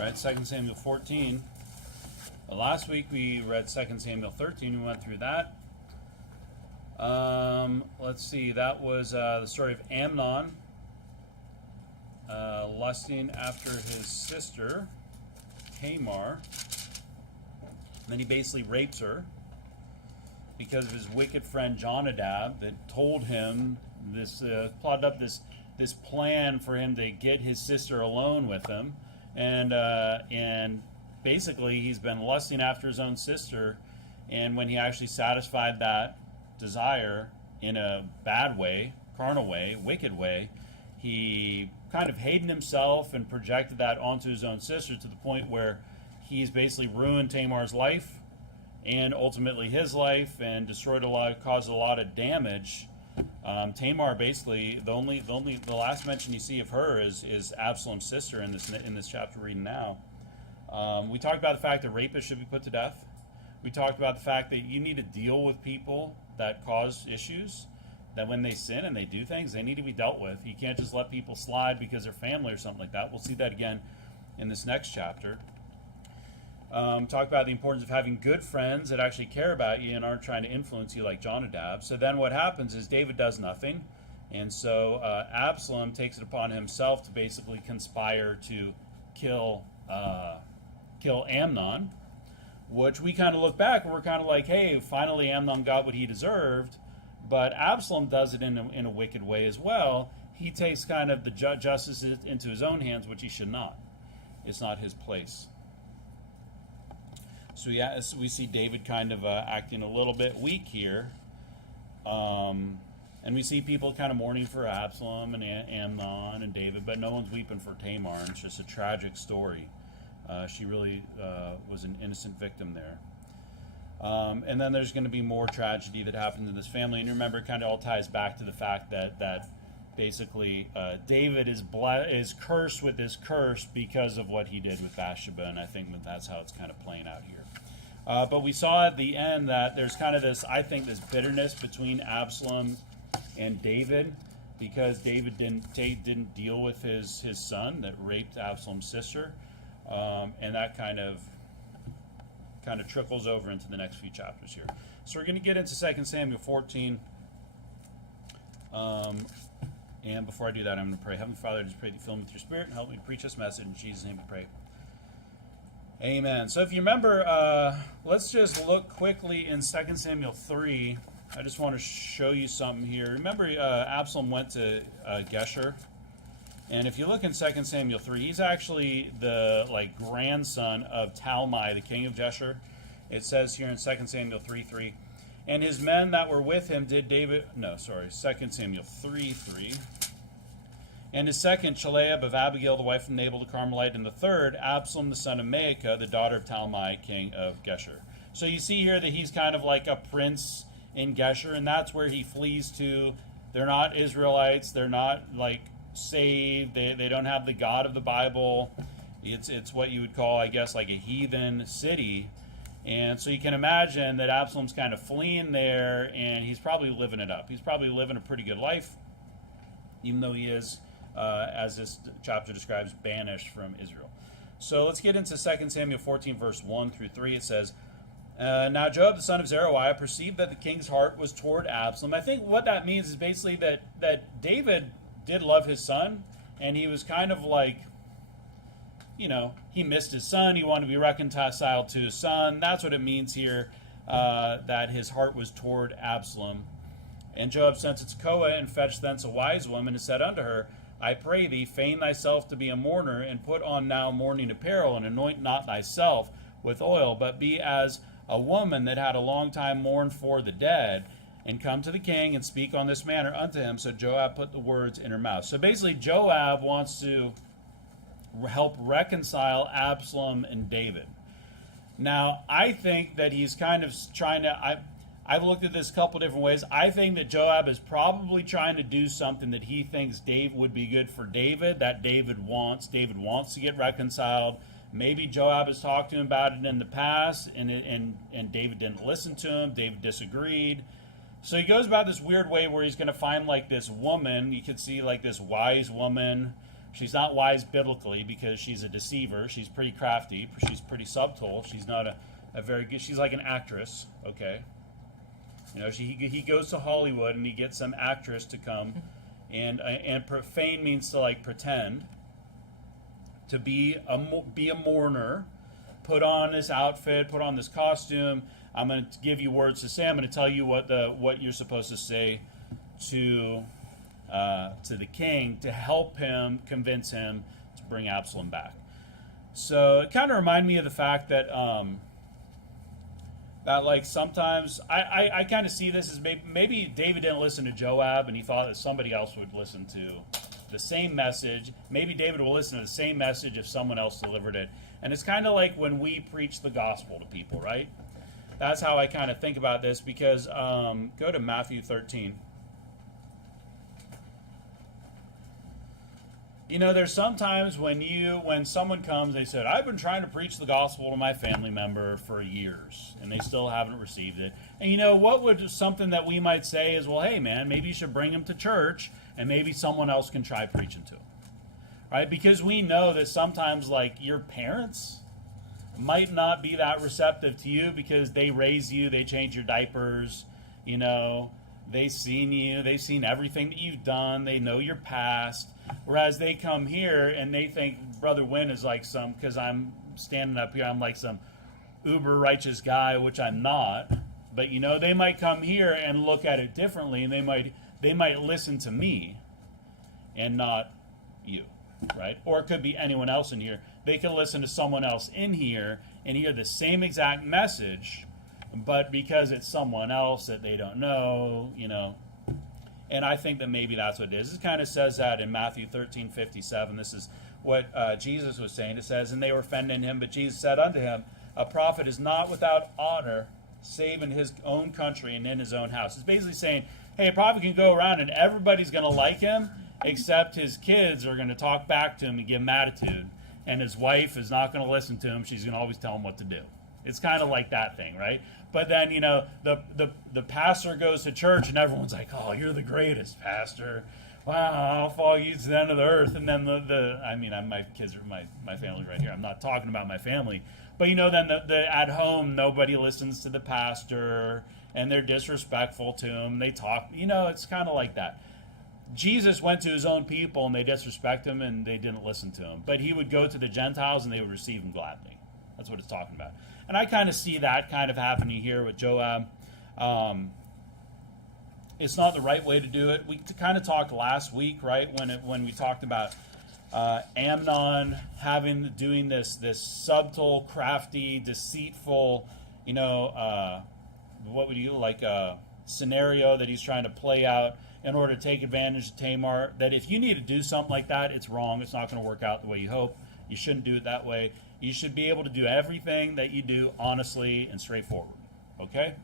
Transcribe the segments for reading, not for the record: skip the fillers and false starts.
right? 2 Samuel 14. Last week we read 2 Samuel 13. We went through that. Let's see. That was the story of Amnon lusting after his sister, Tamar. And then he basically rapes her because of his wicked friend Jonadab that told him this, plotted up this plan for him to get his sister alone with him, and basically he's been lusting after his own sister, and when he actually satisfied that desire in a bad way, carnal way, wicked way, he kind of hated himself and projected that onto his own sister to the point where he's basically ruined Tamar's life and ultimately his life and caused a lot of damage. Tamar basically the last mention you see of her is Absalom's sister in this chapter we're reading now. We talked about the fact that rapists should be put to death. We talked about the fact that you need to deal with people that cause issues, that when they sin and they do things, they need to be dealt with. You can't just let people slide because they're family or something like that. We'll see that again in this next chapter. Talk about the importance of having good friends that actually care about you and aren't trying to influence you like Jonadab. So then what happens is David does nothing, and so Absalom takes it upon himself to basically conspire to kill Amnon, which we kind of look back and we're kind of like, hey, finally Amnon got what he deserved, but Absalom does it in a wicked way as well. He takes kind of the justice into his own hands, which he should not. It's not his place. So we see David kind of acting a little bit weak here. And we see people kind of mourning for Absalom and Amnon and David, but no one's weeping for Tamar. And it's just a tragic story. She really was an innocent victim there. And then there's going to be more tragedy that happens in this family. And remember, it kind of all ties back to the fact that basically David is cursed with this curse because of what he did with Bathsheba, and I think that's how it's kind of playing out here. But we saw at the end that there's kind of this bitterness between Absalom and David because David didn't deal with his son that raped Absalom's sister, and that kind of trickles over into the next few chapters here. So we're going to get into 2 Samuel 14. And before I do that, I'm going to pray. Heavenly Father, I just pray that you fill me with your Spirit and help me to preach this message. In Jesus' name we pray. Amen. So if you remember, let's just look quickly in 2 Samuel 3. I just want to show you something here. Remember, Absalom went to Geshur. And if you look in 2 Samuel 3, he's actually the grandson of Talmai, the king of Geshur. It says here in 2 Samuel 3:3. And his men that were with him 2 Samuel 3:3. And his second, Chileab of Abigail, the wife of Nabal the Carmelite. And the third, Absalom, the son of Maacah, the daughter of Talmai, king of Geshur. So you see here that he's kind of like a prince in Geshur, and that's where he flees to. They're not Israelites. They're not saved. They don't have the God of the Bible. It's what you would call, I guess, like a heathen city. And so you can imagine that Absalom's kind of fleeing there, and he's probably living it up. He's probably living a pretty good life, even though he is, as this chapter describes, banished from Israel. So let's get into 2 Samuel 14, verse 1 through 3. It says, Now Joab, the son of Zeruiah, perceived that the king's heart was toward Absalom. I think what that means is basically that David did love his son, and he was kind of he missed his son. He wanted to be reconciled to his son. That's what it means here, that his heart was toward Absalom. And Joab sent to Tekoa and fetched thence a wise woman and said unto her, I pray thee, feign thyself to be a mourner, and put on now mourning apparel, and anoint not thyself with oil, but be as a woman that had a long time mourned for the dead, and come to the king and speak on this manner unto him. So Joab put the words in her mouth. So basically Joab wants to help reconcile Absalom and David. Now, I think that he's kind of trying to... I've looked at this a couple different ways. I think that Joab is probably trying to do something that he thinks Dave would be good for David, that David wants. David wants to get reconciled. Maybe Joab has talked to him about it in the past, and David didn't listen to him. David disagreed. So he goes about this weird way where he's going to find this woman. You could see this wise woman She's not wise biblically because she's a deceiver. She's pretty crafty. She's pretty subtle. She's not a very good, she's like an actress, okay? You know, he goes to Hollywood and he gets some actress to come, and feign means to like pretend, to be a mourner, put on this outfit, put on this costume. I'm going to give you words to say. I'm going to tell you what you're supposed to say to the king to help him, convince him to bring Absalom back. So it kind of reminded me of the fact that that like sometimes I kind of see this as maybe David didn't listen to Joab and he thought that somebody else would listen to the same message. Maybe David will listen to the same message if someone else delivered it. And it's kind of like when we preach the gospel to people, right? That's how I kind of think about this, because go to Matthew 13. You know, there's sometimes when someone comes, they said, I've been trying to preach the gospel to my family member for years, and they still haven't received it. And you know, something that we might say is, well, hey man, maybe you should bring them to church, and maybe someone else can try preaching to them. Right? Because we know that sometimes, like, your parents might not be that receptive to you because they raise you, they change your diapers, you know, they've seen you, they've seen everything that you've done, they know your past. Whereas they come here and they think Brother Wynn is like because I'm standing up here, I'm like some uber righteous guy, which I'm not. But you know, they might come here and look at it differently, and they might listen to me and not you, right? Or it could be anyone else in here. They could listen to someone else in here and hear the same exact message, but because it's someone else that they don't know, you know. And I think that maybe that's what it is. It kind of says that in Matthew 13:57. This is what Jesus was saying. It says, and they were offending him, but Jesus said unto him, a prophet is not without honor, save in his own country and in his own house. It's basically saying, hey, a prophet can go around and everybody's going to like him, except his kids are going to talk back to him and give him attitude. And his wife is not going to listen to him. She's going to always tell him what to do. It's kind of like that thing, right? But then, you know, the pastor goes to church and everyone's like, oh, you're the greatest, pastor. Wow, I'll follow you to the end of the earth. And then my kids are my family's right here. I'm not talking about my family. But, you know, then the at home, nobody listens to the pastor and they're disrespectful to him. They talk, you know, it's kind of like that. Jesus went to his own people and they disrespect him and they didn't listen to him. But he would go to the Gentiles and they would receive him gladly. That's what it's talking about. And I kind of see that kind of happening here with Joab. It's not the right way to do it. We kind of talked last week, right, when we talked about Amnon doing this subtle, crafty, deceitful, you know, what would you like a scenario that he's trying to play out in order to take advantage of Tamar. That if you need to do something like that, it's wrong. It's not going to work out the way you hope. You shouldn't do it that way. You should be able to do everything that you do honestly and straightforward. Okay?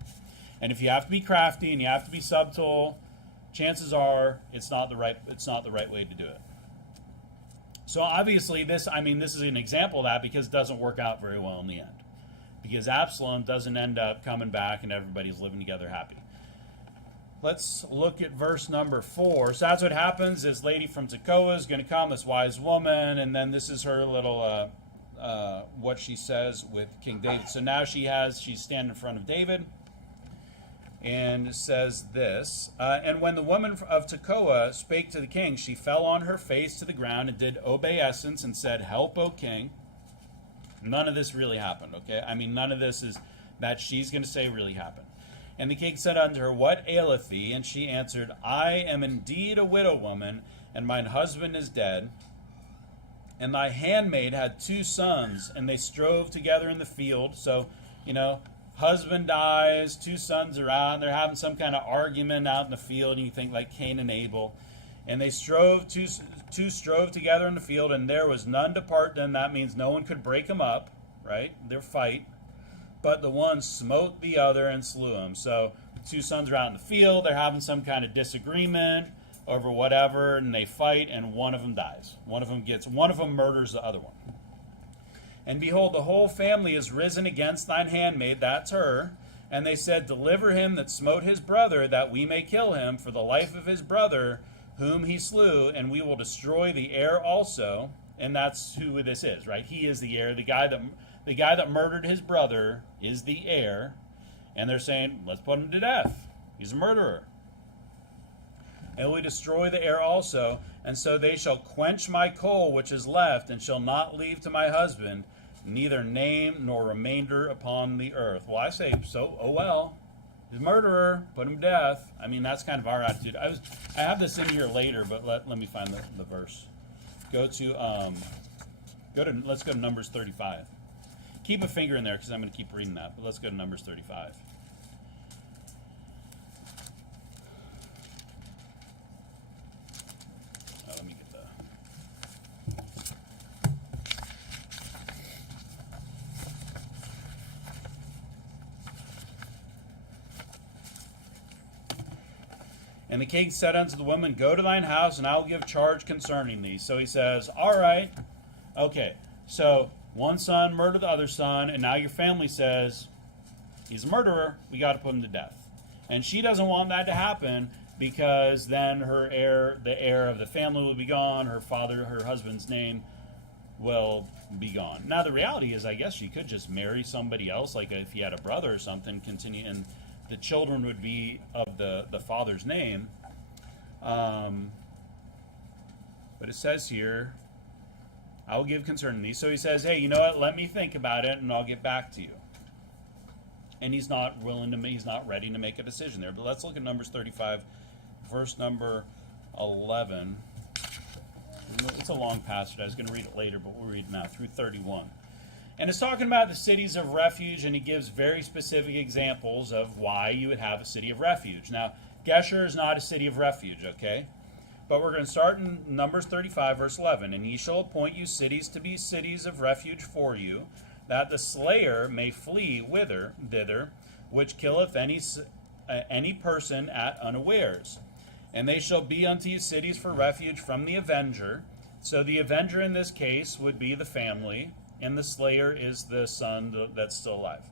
And if you have to be crafty and you have to be subtle, chances are it's not the right way to do it. So obviously this is an example of that because it doesn't work out very well in the end. Because Absalom doesn't end up coming back and everybody's living together happy. Let's look at verse number 4. So that's what happens. This lady from Tekoa is going to come, this wise woman, and then this is her little what she says with King David. So now she's standing in front of David and says this, and when the woman of Tekoa spake to the king, she fell on her face to the ground and did obeisance and said, help, O king. None of this really happened, okay? I mean, none of this is that she's going to say really happened. And the king said unto her, what aileth thee? And she answered, I am indeed a widow woman, and mine husband is dead. And thy handmaid had 2 sons, and they strove together in the field. So, you know, husband dies, 2 sons are out, and they're having some kind of argument out in the field, and you think like Cain and Abel. And they strove together in the field, and there was none to part them. That means no one could break them up, right? Their fight. But the one smote the other and slew him. So 2 sons are out in the field, they're having some kind of disagreement over whatever, and they fight, and one of them dies. One of them murders the other one. And behold, the whole family is risen against thine handmaid, that's her. And they said, deliver him that smote his brother, that we may kill him, for the life of his brother, whom he slew, and we will destroy the heir also. And that's who this is, right? He is the heir. The guy that murdered his brother is the heir. And they're saying, let's put him to death. He's a murderer. And we destroy the heir also, and so they shall quench my coal which is left, and shall not leave to my husband neither name nor remainder upon the earth. Well, I say, so, oh well, he's a murderer, put him to death. I mean, that's kind of our attitude. I have this in here later, but let me find the verse. Let's go to Numbers 35. Keep a finger in there because I'm going to keep reading that, but let's go to Numbers 35. And the king said unto the woman, go to thine house, and I will give charge concerning thee. So he says, all right, okay, so one son murdered the other son, and now your family says, he's a murderer, we got to put him to death. And she doesn't want that to happen, because then the heir of the family will be gone, her husband's name will be gone. Now the reality is, I guess she could just marry somebody else, like if he had a brother or something, continue, and the children would be of the father's name. But it says here, I will give concerning thee. So he says, hey, you know what? Let me think about it, and I'll get back to you. And he's not ready to make a decision there. But let's look at Numbers 35, verse number 11. It's a long passage. I was going to read it later, but we'll read it now, through 31. And it's talking about the cities of refuge, and he gives very specific examples of why you would have a city of refuge. Now, Gesher is not a city of refuge, okay? But we're going to start in Numbers 35, verse 11. And ye shall appoint you cities to be cities of refuge for you, that the slayer may flee thither, which killeth any person at unawares. And they shall be unto you cities for refuge from the avenger. So the avenger in this case would be the family, and the slayer is the son that's still alive.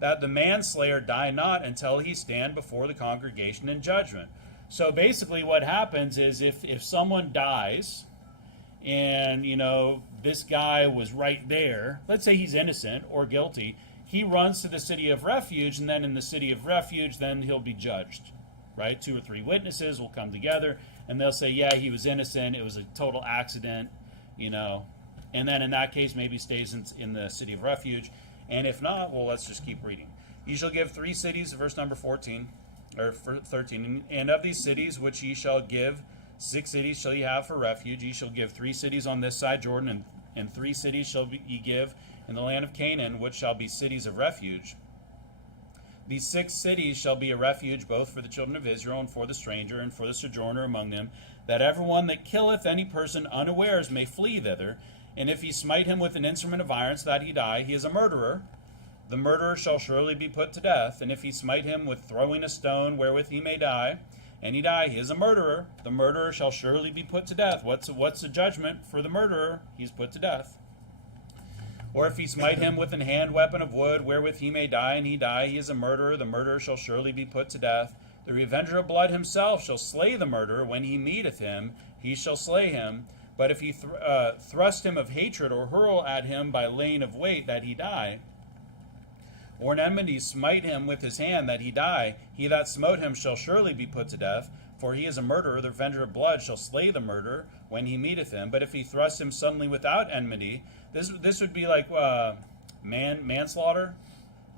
That the manslayer die not until he stand before the congregation in judgment. So basically what happens is if someone dies, and this guy was right there, let's say he's innocent or guilty, he runs to the city of refuge, and then in the city of refuge, then he'll be judged, right? 2 or 3 witnesses will come together, and they'll say, yeah, he was innocent, it was a total accident, and then in that case, maybe stays in the city of refuge. And if not, well, let's just keep reading. You shall give 3 cities, verse number 14, or 13. And of these cities which ye shall give, 6 cities shall ye have for refuge. Ye shall give 3 cities on this side Jordan, and 3 cities shall ye give in the land of Canaan, which shall be cities of refuge. These 6 cities shall be a refuge both for the children of Israel, and for the stranger, and for the sojourner among them, that everyone that killeth any person unawares may flee thither. And if he smite him with an instrument of iron so that he die, he is a murderer. The murderer shall surely be put to death. And if he smite him with throwing a stone wherewith he may die, and he die, he is a murderer. The murderer shall surely be put to death. What's the judgment for the murderer? He's put to death. Or if he smite him with an hand weapon of wood wherewith he may die, and he die, he is a murderer. The murderer shall surely be put to death. The revenger of blood himself shall slay the murderer. When he meeteth him, he shall slay him. But if he thrust him of hatred, or hurl at him by laying of weight, that he die, or an enmity smite him with his hand, that he die, he that smote him shall surely be put to death, for he is a murderer. The revenger of blood shall slay the murderer when he meeteth him. But if he thrust him suddenly without enmity, this would be like manslaughter,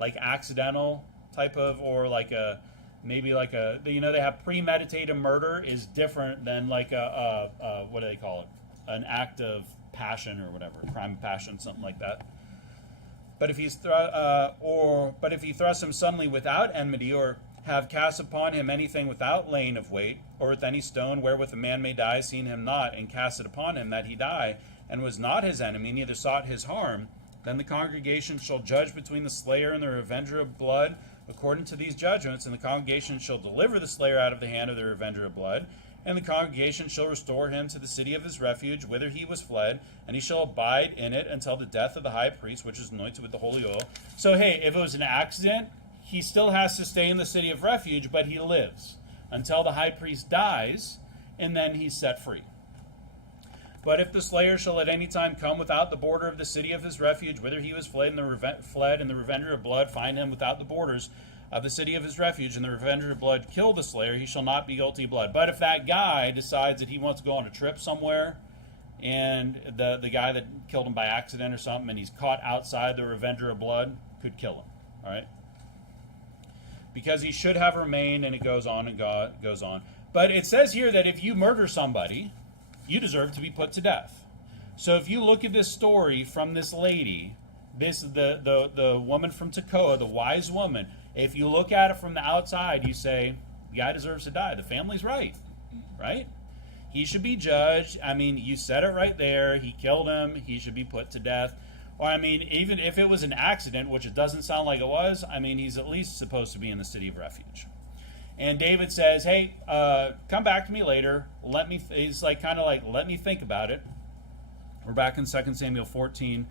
like accidental type of, or like a, maybe like a, they have premeditated murder is different than like a what do they call it? An act of passion or whatever, crime of passion, something like that. But if he's but if he thrust him suddenly without enmity, or have cast upon him anything without laying of weight, or with any stone wherewith a man may die, seeing him not, and cast it upon him that he die, and was not his enemy, neither sought his harm, then the congregation shall judge between the slayer and the revenger of blood according to these judgments, and the congregation shall deliver the slayer out of the hand of the revenger of blood. And the congregation shall restore him to the city of his refuge, whither he was fled, and he shall abide in it until the death of the high priest, which is anointed with the holy oil. So, hey, if it was an accident, he still has to stay in the city of refuge, but he lives until the high priest dies, and then he's set free. But if the slayer shall at any time come without the border of the city of his refuge, whither he was fled, and the revenger of blood find him without the borders of the city of his refuge, and the revenger of blood kill the slayer, he shall not be guilty of blood. But if that guy decides that he wants to go on a trip somewhere, and the guy that killed him by accident or something, and he's caught outside the revenger of blood, could kill him. All right? Because he should have remained, and it goes on and goes on. But it says here that if you murder somebody, you deserve to be put to death. So if you look at this story from this lady, the woman from Tekoa, the wise woman, if you look at it from the outside, you say, the guy deserves to die. The family's right? He should be judged. I mean, you said it right there. He killed him. He should be put to death. Or, I mean, even if it was an accident, which it doesn't sound like it was, I mean, he's at least supposed to be in the city of refuge. And David says, hey, come back to me later. He's like, kind of like, let me think about it. We're back in 2 Samuel 14,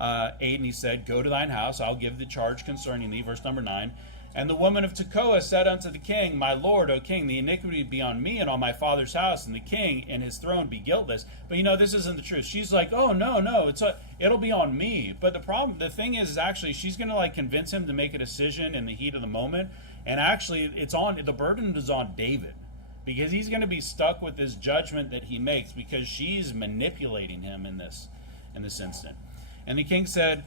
8, and he said, go to thine house, I'll give the charge concerning thee. Verse number 9. And the woman of Tekoa said unto the king, my lord, O king, the iniquity be on me and on my father's house, and the king and his throne be guiltless. But this isn't the truth. She's like, oh, no, it'll be on me. But the thing is actually, she's going to like convince him to make a decision in the heat of the moment. And actually, the burden is on David, because he's going to be stuck with this judgment that he makes, because she's manipulating him in this instant. And the king said,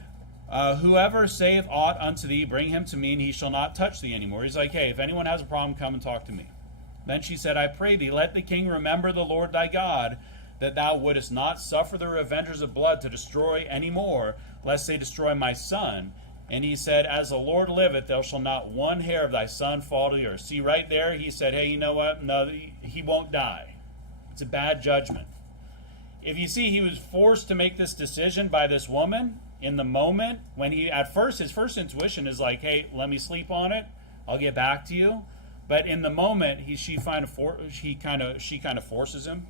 whoever saith aught unto thee, bring him to me, and he shall not touch thee anymore. He's like, hey, if anyone has a problem, come and talk to me. Then she said, I pray thee, let the king remember the Lord thy God, that thou wouldest not suffer the revengers of blood to destroy any more, lest they destroy my son. And he said, as the Lord liveth, there shall not one hair of thy son fall to the earth. See, right there, he said, hey, you know what? No, he won't die. It's a bad judgment. If you see, he was forced to make this decision by this woman in the moment when his first intuition is like, hey, let me sleep on it. I'll get back to you. But in the moment, she kind of forces him.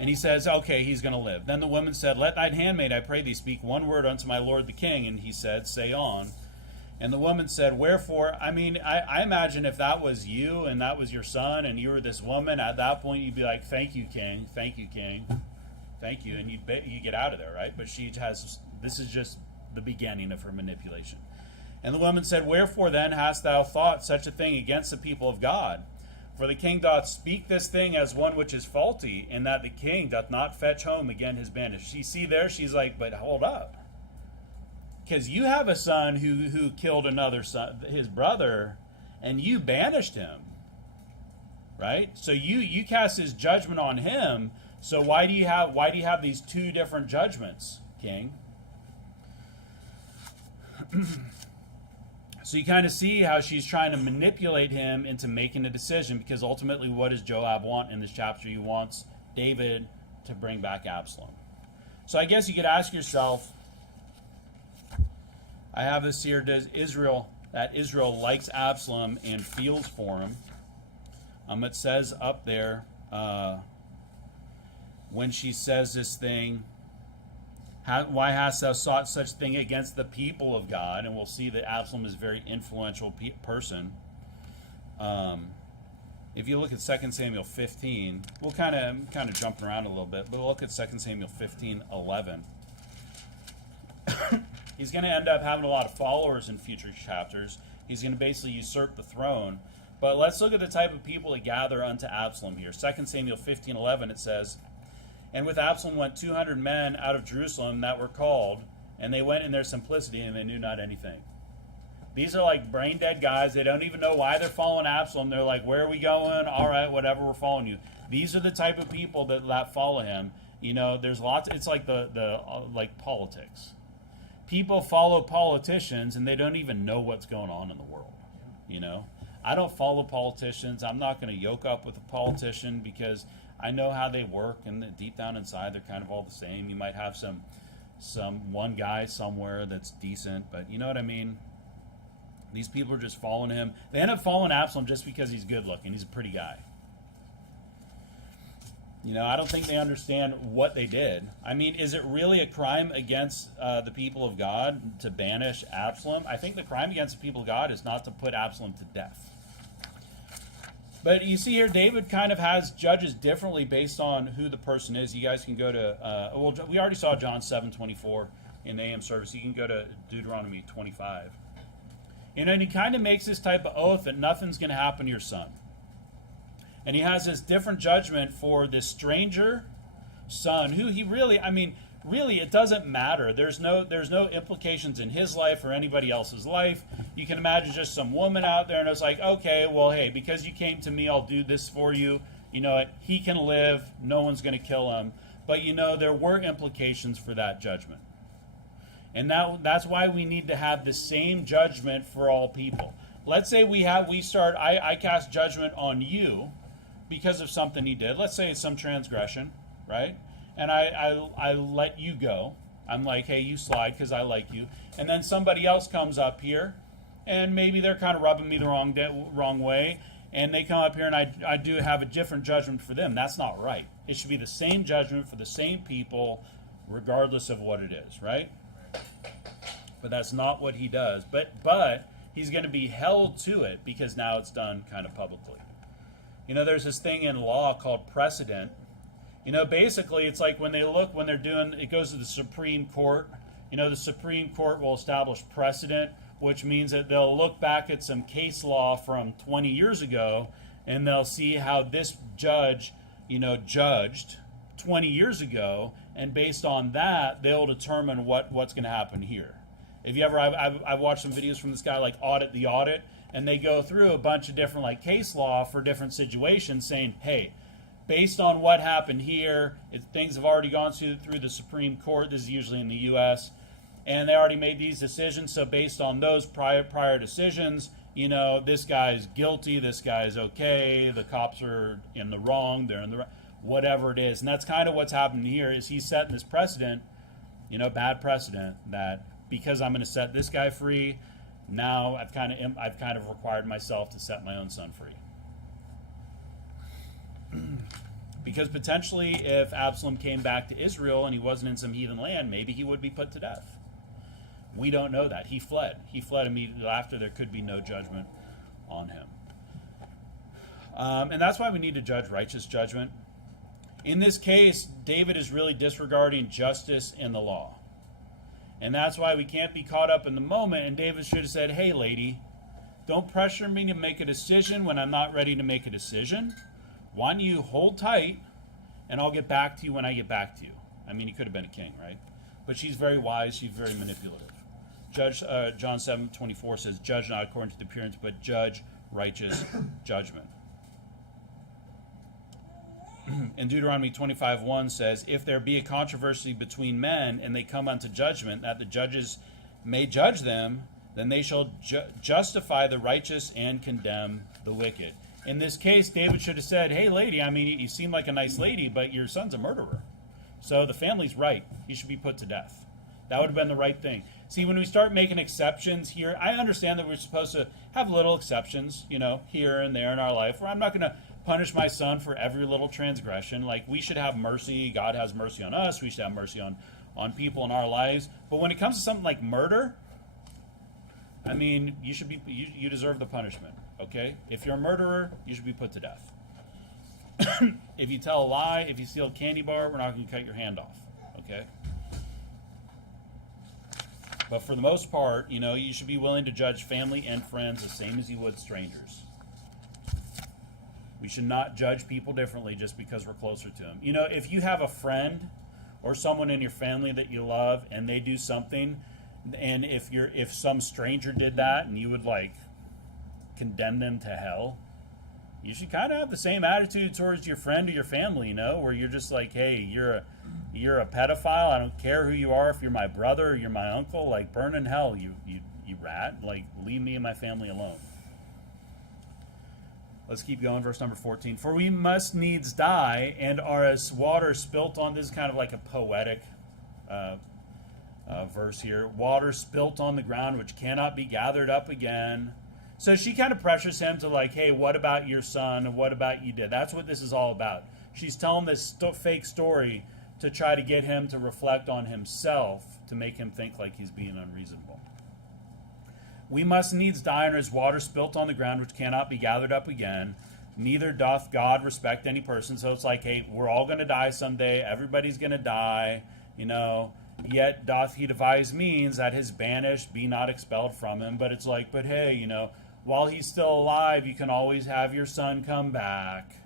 And he says, okay, he's going to live. Then the woman said, let thine handmaid, I pray thee, speak one word unto my lord the king. And he said, say on. And the woman said, wherefore? I mean, I imagine if that was you and that was your son and you were this woman, at that point you'd be like, thank you, king. Thank you, king. Thank you. And you get out of there, right? But this is just the beginning of her manipulation. And the woman said, wherefore then hast thou thought such a thing against the people of God? For the king doth speak this thing as one which is faulty, and that the king doth not fetch home again his banished. You see there, she's like, but hold up. Because you have a son who killed another son, his brother, and you banished him. Right? So you cast his judgment on him. So why do you have these two different judgments, king? So you kind of see how she's trying to manipulate him into making a decision, because ultimately what does Joab want in this chapter? He wants David to bring back Absalom. So I guess you could ask yourself, I have this here, does Israel likes Absalom and feels for him? It says up there, when she says this thing, why hast thou sought such thing against the people of God? And we'll see that Absalom is a very influential person. If you look at 2 Samuel 15, we'll kind of jumping around a little bit, but we'll look at 2 Samuel 15:11. He's going to end up having a lot of followers in future chapters. He's going to basically usurp the throne. But let's look at the type of people that gather unto Absalom here. 2 Samuel 15:11, it says, and with Absalom went 200 men out of Jerusalem that were called, and they went in their simplicity, and they knew not anything. These are like brain-dead guys. They don't even know why they're following Absalom. They're like, where are we going? All right, whatever, we're following you. These are the type of people that follow him. There's lots. It's like like politics. People follow politicians, and they don't even know what's going on in the world. I don't follow politicians. I'm not going to yoke up with a politician because I know how they work, and deep down inside, they're kind of all the same. You might have some one guy somewhere that's decent, but you know what I mean? These people are just following him. They end up following Absalom just because he's good looking. He's a pretty guy. I don't think they understand what they did. I mean, is it really a crime against the people of God to banish Absalom? I think the crime against the people of God is not to put Absalom to death. But you see here, David kind of has judges differently based on who the person is. You guys can go to, well, we already saw John 7:24 in the AM service. You can go to Deuteronomy 25. And he kind of makes this type of oath that nothing's going to happen to your son. And he has this different judgment for this stranger son, who he really, really, it doesn't matter. There's no implications in his life or anybody else's life. You can imagine just some woman out there and it's like, okay, well, hey, because you came to me, I'll do this for you. You know what? He can live. No one's going to kill him. But, there were implications for that judgment. And that's why we need to have the same judgment for all people. Let's say I cast judgment on you because of something he did. Let's say it's some transgression, right? And I let you go. I'm like, hey, you slide because I like you. And then somebody else comes up here, and maybe they're kind of rubbing me the wrong way, and they come up here, and I do have a different judgment for them. That's not right. It should be the same judgment for the same people, regardless of what it is, right? But that's not what he does. But he's going to be held to it because now it's done kind of publicly. There's this thing in law called precedent. Basically, it's like when they're doing, it goes to the Supreme Court. The Supreme Court will establish precedent, which means that they'll look back at some case law from 20 years ago, and they'll see how this judge, judged 20 years ago, and based on that, they'll determine what's going to happen here. If you ever, I've watched some videos from this guy like Audit the Audit, and they go through a bunch of different like case law for different situations, saying, hey, based on what happened here, things have already gone through the Supreme Court. This is usually in the U.S., and they already made these decisions. So based on those prior decisions, this guy's guilty, this guy's okay, the cops are in the wrong, they're in the right, whatever it is. And that's kind of what's happening here. Is he's setting this precedent, bad precedent, that because I'm going to set this guy free, now I've kind of required myself to set my own son free. Because potentially if Absalom came back to Israel and he wasn't in some heathen land, maybe he would be put to death. We don't know that. He fled. He fled immediately after. There could be no judgment on him. And that's why we need to judge righteous judgment. In this case, David is really disregarding justice and the law. And that's why we can't be caught up in the moment. And David should have said, hey, lady, don't pressure me to make a decision when I'm not ready to make a decision. Why don't you hold tight, and I'll get back to you when I get back to you. He could have been a king, right? But she's very wise. She's very manipulative. John 7:24 says, judge not according to the appearance, but judge righteous judgment. And Deuteronomy 25:1 says, if there be a controversy between men, and they come unto judgment, that the judges may judge them, then they shall justify the righteous and condemn the wicked. In this case, David should have said, hey, lady, you seem like a nice lady, but your son's a murderer. So the family's right. He should be put to death. That would have been the right thing. See, when we start making exceptions here, I understand that we're supposed to have little exceptions, here and there in our life, where I'm not going to punish my son for every little transgression. Like, we should have mercy. God has mercy on us. We should have mercy on people in our lives. But when it comes to something like murder, you deserve the punishment. Okay? If you're a murderer, you should be put to death. If you tell a lie, if you steal a candy bar, we're not going to cut your hand off. Okay? But for the most part, you should be willing to judge family and friends the same as you would strangers. We should not judge people differently just because we're closer to them. If you have a friend or someone in your family that you love and they do something, and if some stranger did that and you would condemn them to hell, you should kind of have the same attitude towards your friend or your family, where you're just like, hey, you're a pedophile. I don't care who you are. If you're my brother or you're my uncle, burn in hell, you rat. Leave me and my family alone. Let's keep going. Verse number 14. For we must needs die and are as water spilt on. This is kind of like a poetic verse here. Water spilt on the ground, which cannot be gathered up again. So she kind of pressures him to hey, what about your son? What about you did? That's what this is all about. She's telling this fake story to try to get him to reflect on himself, to make him think he's being unreasonable. We must needs die, and as water spilt on the ground, which cannot be gathered up again. neither doth God respect any person. So it's like, hey, we're all going to die someday. Everybody's going to die, Yet doth he devise means that his banished be not expelled from him. But it's like, but hey, while he's still alive, you can always have your son come back.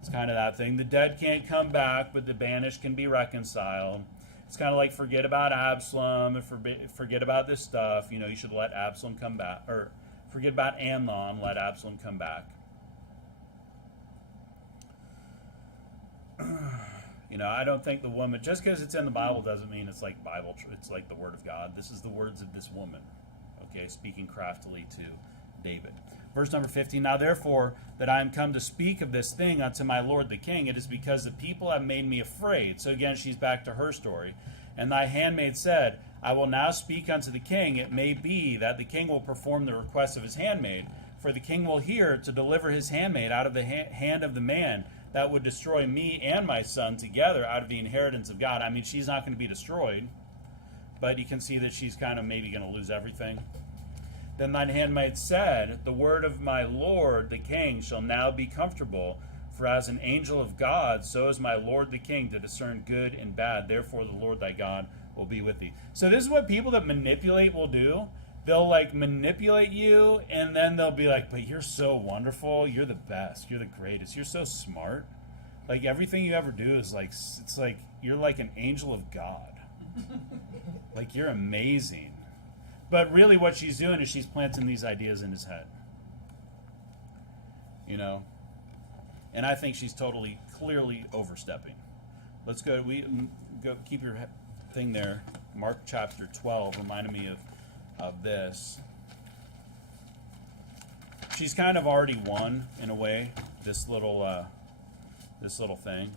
It's kind of that thing. The dead can't come back, but the banished can be reconciled. It's kind of like forget about Absalom and forget about this stuff. You should let Absalom come back. Or forget about Amnon, let Absalom come back. I don't think the woman, just because it's in the Bible doesn't mean it's like Bible, it's like the Word of God. This is the words of this woman, okay, speaking craftily to David. Verse number 15, now therefore that I am come to speak of this thing unto my lord the king, it is because the people have made me afraid. So again, she's back to her story. And thy handmaid said, I will now speak unto the king. It may be that the king will perform the request of his handmaid, for the king will hear to deliver his handmaid out of the hand of the man that would destroy me and my son together out of the inheritance of God. I mean, she's not going to be destroyed, but you can see that she's kind of maybe going to lose everything. Then thine handmaid said, the word of my lord the king shall now be comfortable, for as an angel of God, so is my lord the king to discern good and bad. Therefore the Lord thy God will be with thee. So this is what people that manipulate will do. They'll manipulate you, and then they'll be like, but you're so wonderful, you're the best, you're the greatest, you're so smart. Everything you ever do is it's like you're like an angel of God. You're amazing. But really what she's doing is she's planting these ideas in his head. And I think she's clearly overstepping. Let's go, keep your thing there. Mark chapter 12 reminded me of this. She's kind of already won in a way, this little thing.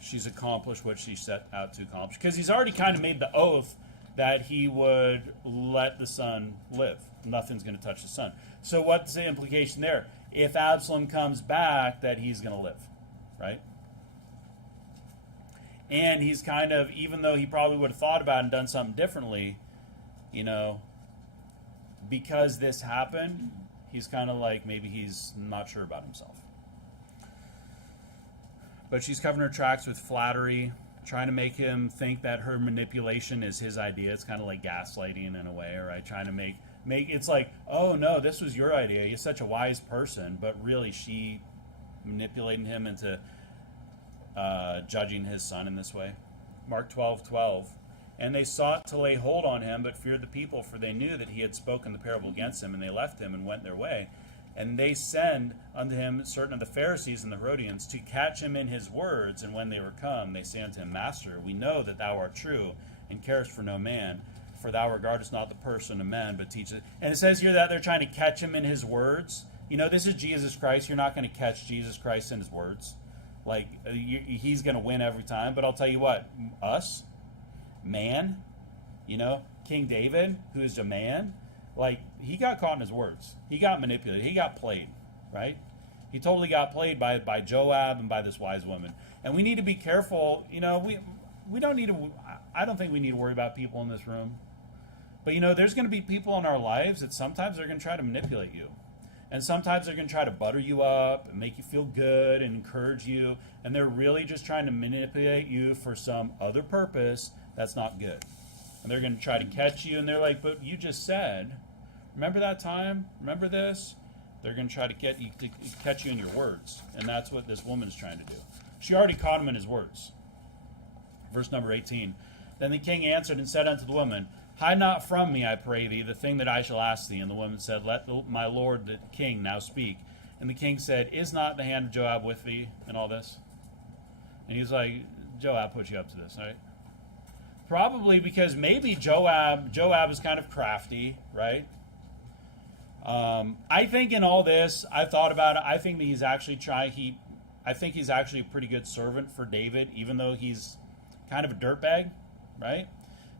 She's accomplished what she set out to accomplish, because he's already kind of made the oath that he would let the son live. Nothing's going to touch the son. So what's the implication there? If Absalom comes back, that he's going to live, right? And he's kind of, even though he probably would have thought about it and done something differently, because this happened, he's kind of maybe he's not sure about himself. But she's covering her tracks with flattery, trying to make him think that her manipulation is his idea. It's kind of like gaslighting in a way, right? Trying to make it's like, oh no, this was your idea. You're such a wise person. But really, she manipulating him into judging his son in this way. Mark 12:12. And they sought to lay hold on him, but feared the people, for they knew that he had spoken the parable against him, and they left him and went their way. And they send unto him certain of the Pharisees and the Herodians to catch him in his words. And when they were come, they say unto him, Master, we know that thou art true, and carest for no man, for thou regardest not the person of men, but teachest. And it says here that they're trying to catch him in his words. This is Jesus Christ. You're not going to catch Jesus Christ in his words. He's going to win every time. But I'll tell you what, us, man, King David, who is a man, he got caught in his words. He got manipulated. He got played, right? He totally got played by Joab and by this wise woman. And we need to be careful. We don't need to, I don't think we need to worry about people in this room. But, there's going to be people in our lives that sometimes they're going to try to manipulate you. And sometimes they're going to try to butter you up and make you feel good and encourage you. And they're really just trying to manipulate you for some other purpose that's not good. And they're going to try to catch you. And they're like, but you just said, remember that time? Remember this? They're going to try to catch you in your words. And that's what this woman is trying to do. She already caught him in his words. Verse number 18. Then the king answered and said unto the woman, Hide not from me, I pray thee, the thing that I shall ask thee. And the woman said, Let my lord the king now speak. And the king said, Is not the hand of Joab with thee in all this? And he's like, Joab put you up to this, right? Probably because maybe Joab is kind of crafty, right? I think in all this, I've thought about it. I think that he's actually I think he's actually a pretty good servant for David, even though he's kind of a dirtbag, right?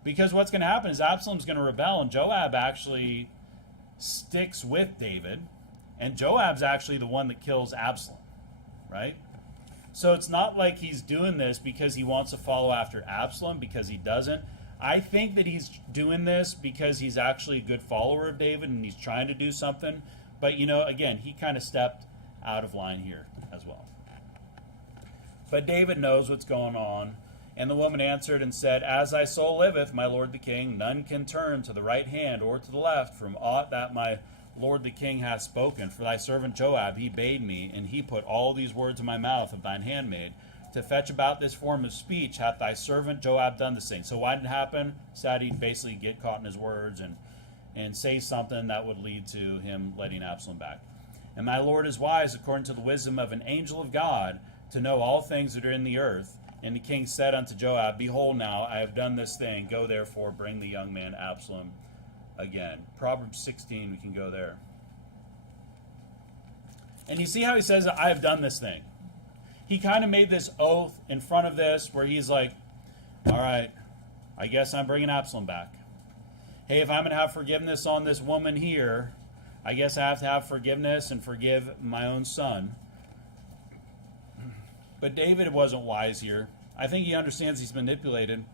Because what's going to happen is Absalom's going to rebel, and Joab actually sticks with David, and Joab's actually the one that kills Absalom, right? So it's not like he's doing this because he wants to follow after Absalom, because he doesn't. I think that he's doing this because he's actually a good follower of David and he's trying to do something. But, again, he kind of stepped out of line here as well. But David knows what's going on. And the woman answered and said, As thy soul liveth, my lord the king, none can turn to the right hand or to the left from aught that my lord the king hath spoken. For thy servant Joab, he bade me, and he put all these words in my mouth of thine handmaid. To fetch about this form of speech hath thy servant Joab done this thing. So why did it happen? Said he'd basically get caught in his words and say something that would lead to him letting Absalom back. And my lord is wise according to the wisdom of an angel of God to know all things that are in the earth. And the king said unto Joab, Behold now, I have done this thing. Go therefore, bring the young man Absalom again. Proverbs 16, we can go there. And you see how he says, I have done this thing. He kind of made this oath in front of this where he's like, all right, I guess I'm bringing Absalom back. Hey, if I'm going to have forgiveness on this woman here, I guess I have to have forgiveness and forgive my own son. But David wasn't wise here. I think he understands he's manipulated.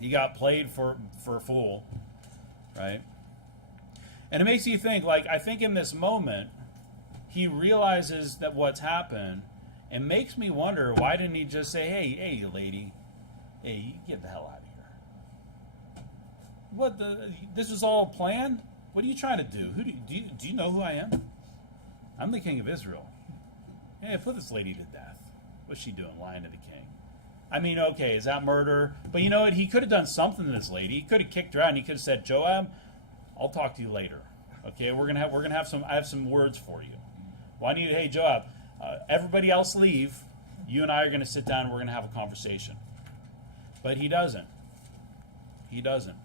He got played for a fool, right? And it makes you think, I think in this moment, he realizes that what's happened, and makes me wonder, why didn't he just say, hey, lady, hey, get the hell out of here. This was all planned? What are you trying to do? Do you know who I am? I'm the king of Israel. Hey, put this lady to death. What's she doing, lying to the king? I mean, okay, is that murder? But you know what? He could have done something to this lady. He could have kicked her out, and he could have said, Joab, I'll talk to you later. Okay, I have some words for you. Why don't you, hey, Joab, everybody else leave. You and I are going to sit down and we're going to have a conversation. But he doesn't. He doesn't.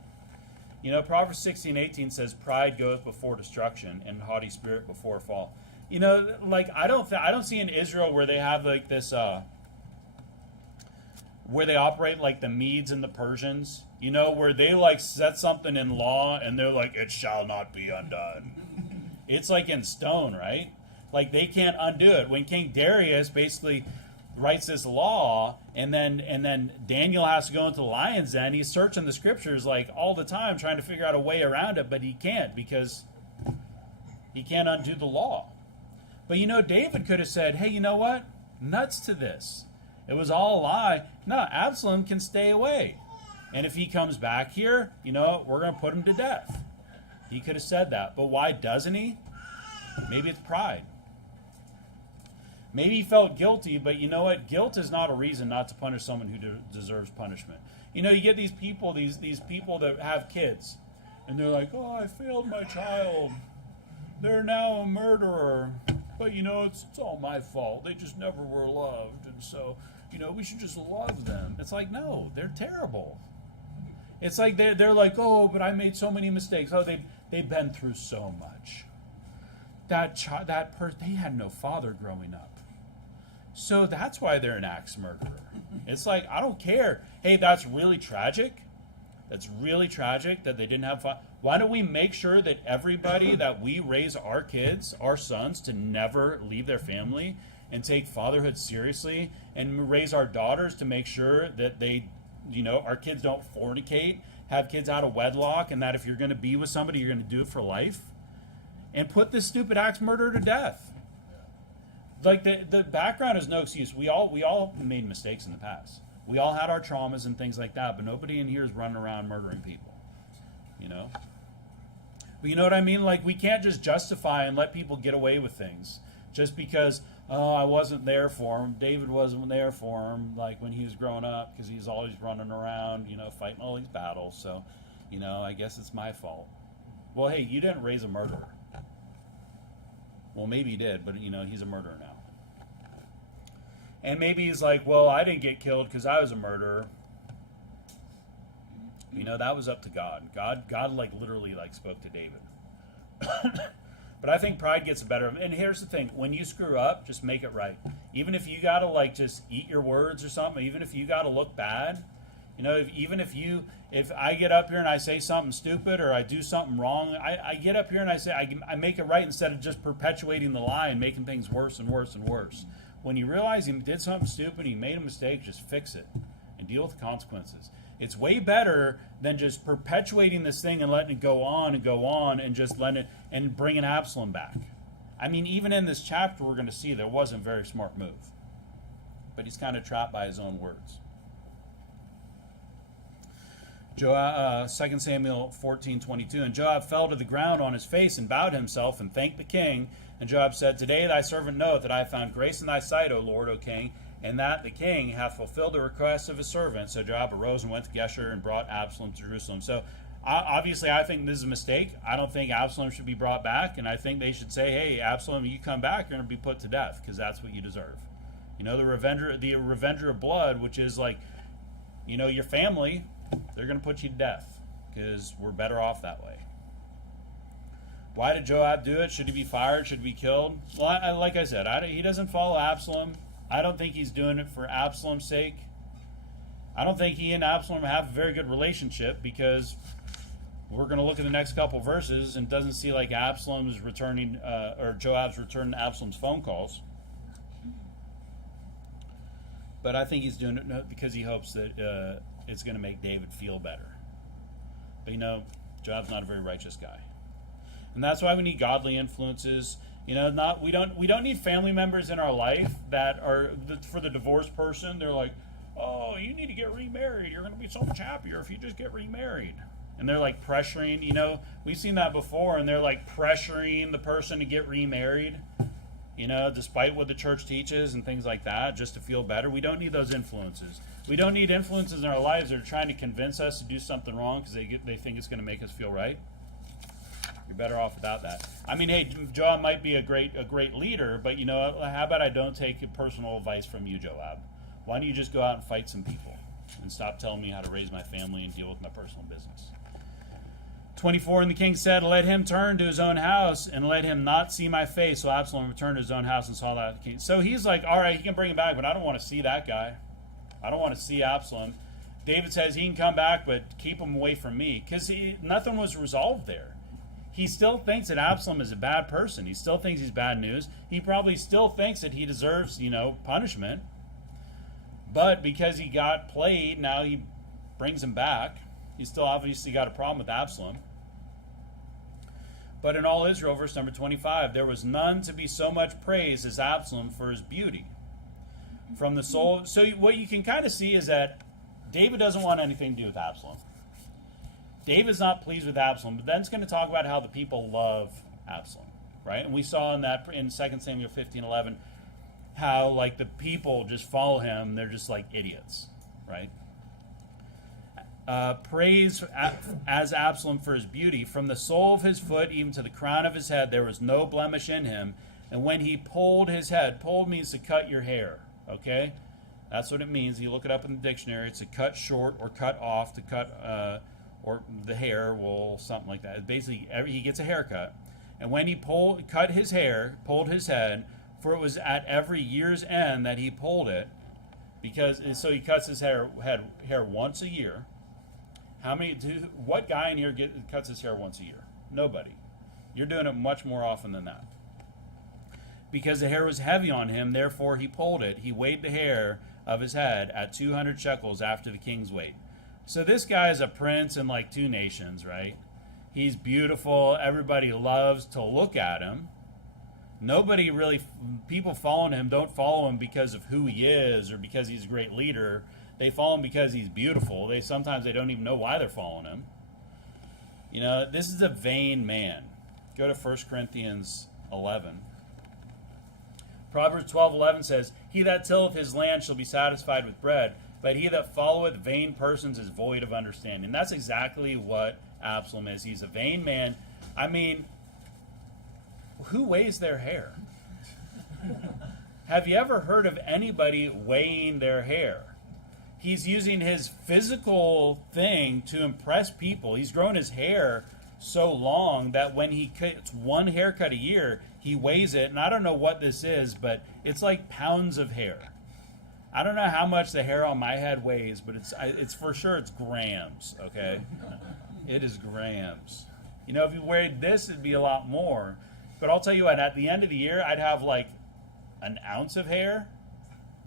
Proverbs 16:18 says, Pride goeth before destruction, and haughty spirit before a fall. I don't see in Israel where they have this, where they operate like the Medes and the Persians, where they set something in law and they're like, it shall not be undone. It's like in stone, right? They can't undo it. When King Darius basically writes this law, and then Daniel has to go into the lion's den, he's searching the scriptures all the time, trying to figure out a way around it, but he can't because he can't undo the law. But David could have said, hey, you know what? Nuts to this. It was all a lie. No, Absalom can stay away. And if he comes back here, we're going to put him to death. He could have said that. But why doesn't he? Maybe it's pride. Maybe he felt guilty, but you know what? Guilt is not a reason not to punish someone who deserves punishment. You get these people, these people that have kids, and they're like, oh, I failed my child. They're now a murderer. But, it's all my fault. They just never were loved. And so, we should just love them. It's like, no, they're terrible. It's like they're like, oh, but I made so many mistakes. Oh, they've been through so much. They had no father growing up. So that's why they're an axe murderer. It's like, I don't care. Hey, that's really tragic. That's really tragic that they didn't have fun. Why don't we make sure that everybody that we raise our kids, our sons, to never leave their family and take fatherhood seriously, and raise our daughters to make sure that they, our kids don't fornicate, have kids out of wedlock, and that if you're going to be with somebody, you're going to do it for life, and put this stupid axe murderer to death. The background is no excuse. We all made mistakes in the past. We all had our traumas and things like that, but nobody in here is running around murdering people, But you know what I mean? We can't just justify and let people get away with things just because, I wasn't there for him. David wasn't there for him, when he was growing up, because he's always running around, fighting all these battles. So, I guess it's my fault. Well, hey, you didn't raise a murderer. Well, maybe he did, but, he's a murderer now. And maybe he's like, well, I didn't get killed because I was a murderer. That was up to God. God literally spoke to David. But I think pride gets the better of him. And here's the thing. When you screw up, just make it right. Even if you got to just eat your words or something, even if you got to look bad, if I get up here and I say something stupid or I do something wrong, I get up here and I say, I make it right instead of just perpetuating the lie and making things worse and worse and worse. When you realize you did something stupid, you made a mistake, just fix it and deal with the consequences. It's way better than just perpetuating this thing and letting it go on and just letting it and bringing Absalom back. I mean, even in this chapter, we're going to see there wasn't a very smart move. But he's kind of trapped by his own words. 2 Samuel 14:22, and Joab fell to the ground on his face and bowed himself and thanked the king. And Joab said, Today thy servant knoweth that I have found grace in thy sight, O Lord, O king, and that the king hath fulfilled the request of his servant. So Joab arose and went to Geshur and brought Absalom to Jerusalem. So obviously I think this is a mistake. I don't think Absalom should be brought back, and I think they should say, hey, Absalom, you come back, you're going to be put to death, because that's what you deserve. You know, the revenger of blood, which is like, you know, your family, they're going to put you to death, because we're better off that way. Why did Joab do it? Should he be fired? Should he be killed? Well, like I said, he doesn't follow Absalom. I don't think he's doing it for Absalom's sake. I don't think he and Absalom have a very good relationship, because we're going to look at the next couple verses and it doesn't seem like Absalom's returning, or Joab's returning Absalom's phone calls. But I think he's doing it because he hopes that it's going to make David feel better. But you know, Joab's not a very righteous guy. And that's why we need godly influences. You know, we don't need family members in our life that are for the divorced person. They're like, oh, you need to get remarried. You're going to be so much happier if you just get remarried. And they're like pressuring. You know, we've seen that before, and they're like pressuring the person to get remarried. You know, despite what the church teaches and things like that, just to feel better. We don't need those influences. We don't need influences in our lives that are trying to convince us to do something wrong because they think it's going to make us feel right. You're better off without that. I mean, hey, Joab might be a great leader, but you know, how about I don't take personal advice from you, Joab? Why don't you just go out and fight some people and stop telling me how to raise my family and deal with my personal business? 24, and the king said, Let him turn to his own house and let him not see my face. So Absalom returned to his own house and saw that king. So he's like, all right, he can bring him back, but I don't want to see that guy. I don't want to see Absalom. David says he can come back, but keep him away from me, because nothing was resolved there. He still thinks that Absalom is a bad person. He still thinks he's bad news. He probably still thinks that he deserves, you know, punishment. But because he got played, now he brings him back. He's still obviously got a problem with Absalom. But in all Israel, verse number 25, there was none to be so much praised as Absalom for his beauty. From the soul. So what you can kind of see is that David doesn't want anything to do with Absalom. David's not pleased with Absalom, but then it's going to talk about how the people love Absalom, right? And we saw in 2 Samuel 15:11 how like the people just follow him. They're just like idiots, right? Praise as Absalom for his beauty. From the sole of his foot even to the crown of his head, there was no blemish in him. And when he pulled his head, pulled means to cut your hair, okay? That's what it means. You look it up in the dictionary. It's to cut short or cut off, to cut, or the hair, well, something like that. It's basically, he gets a haircut. And when he cut his hair, pulled his head, for it was at every year's end that he pulled it, so he cuts his hair once a year. What guy in here cuts his hair once a year? Nobody. You're doing it much more often than that. Because the hair was heavy on him, therefore he pulled it. He weighed the hair of his head at 200 shekels after the king's weight. So this guy is a prince in like 2 nations, right? He's beautiful. Everybody loves to look at him. Nobody really, people following him don't follow him because of who he is or because he's a great leader. They follow him because he's beautiful. Sometimes they don't even know why they're following him. You know, this is a vain man. Go to 1 Corinthians 11. Proverbs 12:11 says, He that tilleth his land shall be satisfied with bread, but he that followeth vain persons is void of understanding. That's exactly what Absalom is. He's a vain man. I mean, who weighs their hair? Have you ever heard of anybody weighing their hair? He's using his physical thing to impress people. He's grown his hair so long that when he cuts one haircut a year, he weighs it. And I don't know what this is, but it's like pounds of hair. I don't know how much the hair on my head weighs, but it's for sure it's grams, okay? It is grams. You know, if you weighed this, it'd be a lot more. But I'll tell you what, at the end of the year, I'd have like an ounce of hair.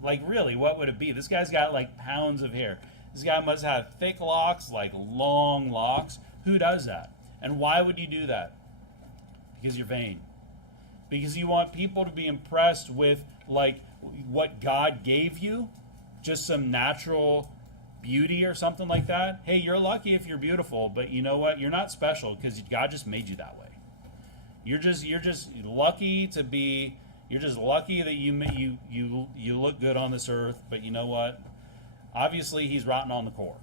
Like, really, what would it be? This guy's got like pounds of hair. This guy must have thick locks, like long locks. Who does that? And why would you do that? Because you're vain. Because you want people to be impressed with like what God gave you, just some natural beauty or something like that. Hey, you're lucky if you're beautiful, but you know what? You're not special because God just made you that way. You're just lucky to be. You're just lucky that you look good on this earth. But you know what? Obviously, he's rotten on the core.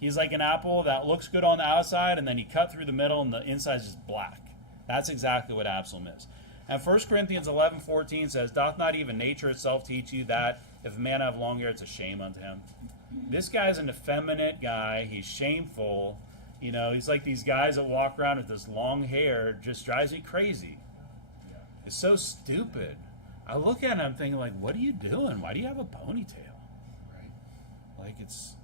He's like an apple that looks good on the outside, and then you cut through the middle, and the inside is just black. That's exactly what Absalom is. And 1 Corinthians 11:14 says, "Doth not even nature itself teach you that if a man have long hair, it's a shame unto him?" This guy's an effeminate guy. He's shameful. You know, he's like these guys that walk around with this long hair. Just drives me crazy. It's so stupid. I look at him thinking, like, what are you doing? Why do you have a ponytail? Right. Like, it's